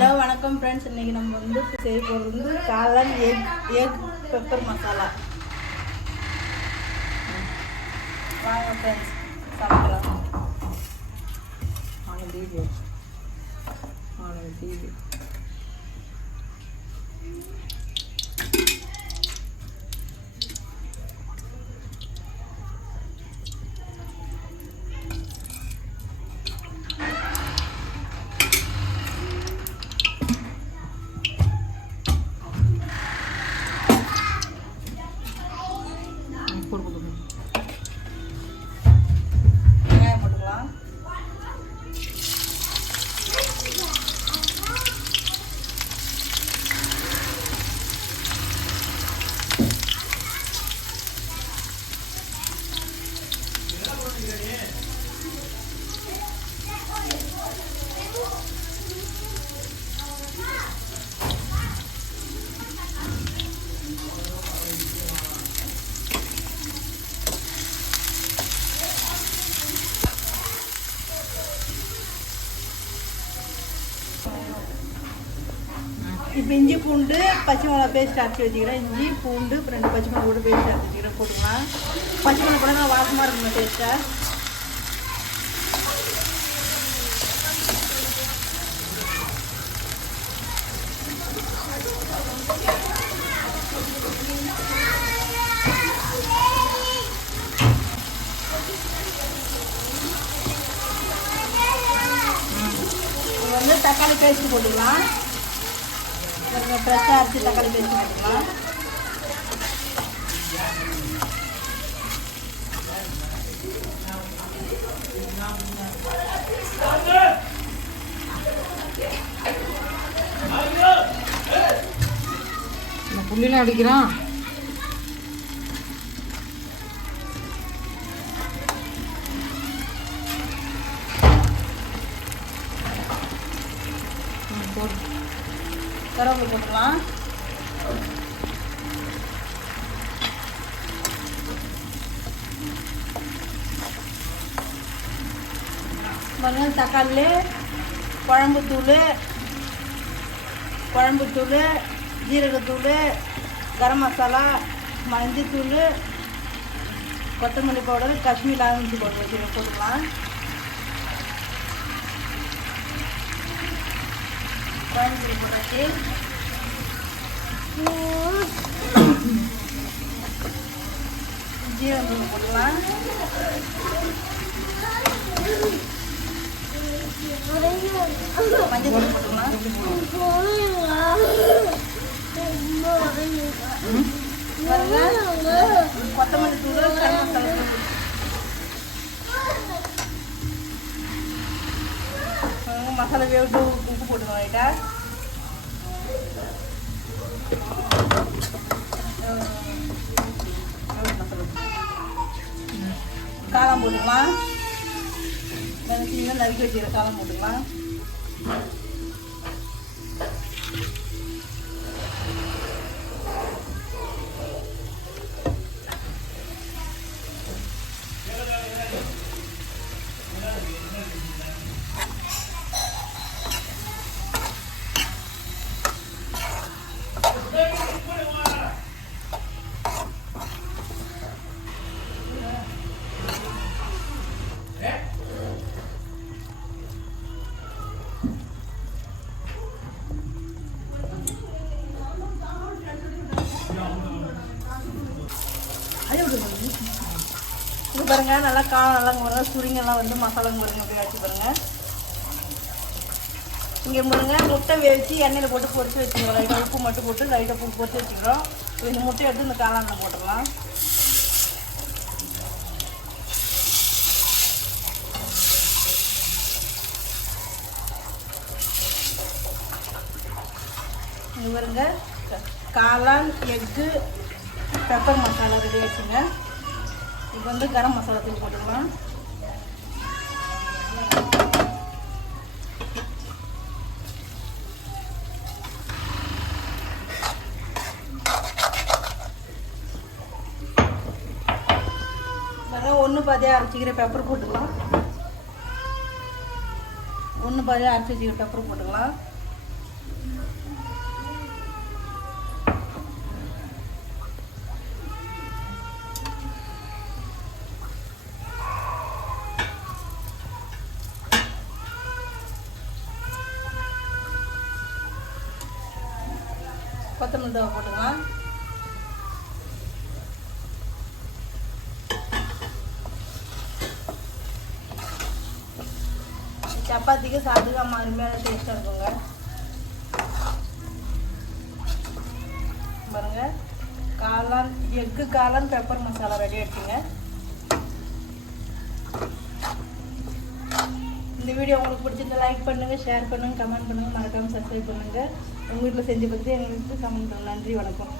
Hello வணக்கம் friends. இன்றைக்கி நம்ம வந்து செய்ய போகிறது வந்து காளான் எக் பெப்பர் மசாலா. வாங்க ஃப்ரெண்ட்ஸ் சமைக்கலாம். வெங்காயம் போட்டுக்கலாம். இப்போ இஞ்சி பூண்டு பச்சை மிளகா பேஸ்ட் அரைச்சி வச்சுக்கிறேன். இஞ்சி பூண்டு 2 பச்சை மிளகா கூட பேஸ்ட் அரைச்சி வச்சுக்கிறேன். போட்டுக்கலாம். பச்சை மிளகா கூட நான் வாசமாக இருக்கணும் டேஸ்ட்டாக. இது வந்து தக்காளி பேஸ்ட் போட்டுக்கலாம். ஃப்ரெஷ்ஷாக அரைச்சி தக்காளி பேஸ்ட் போட்டுக்கலாம். புள்ளிலாம் அடிக்கிறான். கருவேப்பிலை போட்டுக்கலாம். மறுநாள் தக்காளி, குழம்புத்தூள், ஜீரகத்தூள், கரம் மசாலா, மஞ்சத்தூள், கொத்தமல்லி பவுடர், காஷ்மீர் லால் மிர்ச்சி பவுடர் வச்சு போட்டுக்கலாம். குழம்புத்தூள் போட்டாச்சு. ஜீரகத்தூள் போட்டுக்கலாம். மஞ்சள் போட்டுக்கலாம். கொத்தமல்லி தூள், கரம் மசாலா தூள், மசாலா வேவிட்டு உப்பு போட்டுக்கலாம். ரைட்டா காளான் போட்டுக்கலாம். நறுக்கி வச்சுக்கிற காளான் போட்டுக்கலாம். இது பாருங்க, நல்லா காரம் நல்லா பாருங்க, சுருங்கெல்லாம் வந்து மசாலா பாருங்க அப்படி ஆச்சு பாருங்க. இங்கே பாருங்க முட்டை வேவிச்சு எண்ணெயில் போட்டு பொரிச்சு வச்சுக்கிறோம். லைட்டாக உப்பு மட்டும் போட்டு லைட்டாக உப்பு பொரிச்சு வச்சுக்கிறோம். இந்த முட்டை எடுத்து இந்த காளானில் போட்டுக்கலாம். இங்கே பாருங்க காளான் எக்கு பெப்பர் மசாலா ரெடி வச்சுங்க. இப்போ வந்து கரம் மசாலா தூள் போட்டுக்கலாம். ஒன்று பாதியாக அரைச்சிக்கிற பெப்பர் போட்டுக்கலாம். ஒன்று பாதியாக அரைச்சி வச்சுக்கிற பெப்பர் போட்டுக்கலாம். கொத்தமல்லி தழை போட்டுக்கலாம். சப்பாத்திக்கு சாப்பிட்டுக்க அருமையான டேஸ்ட்டாக இருக்குங்க. பாருங்க, காளான் எக்கு காளான் பெப்பர் மசாலா ரெடி ஆகிடுச்சுங்க. இந்த வீடியோ உங்களுக்கு பிடிச்சிருந்தா லைக் பண்ணுங்கள், ஷேர் பண்ணுங்கள், கமெண்ட் பண்ணுங்கள், மறக்காமல் சப்ஸ்கிரைப் பண்ணுங்கள். உங்கள் வீட்டில் செஞ்சு பற்றி எங்களுக்கு கமெண்ட் பண்ணுங்கள். நன்றி, வணக்கம்.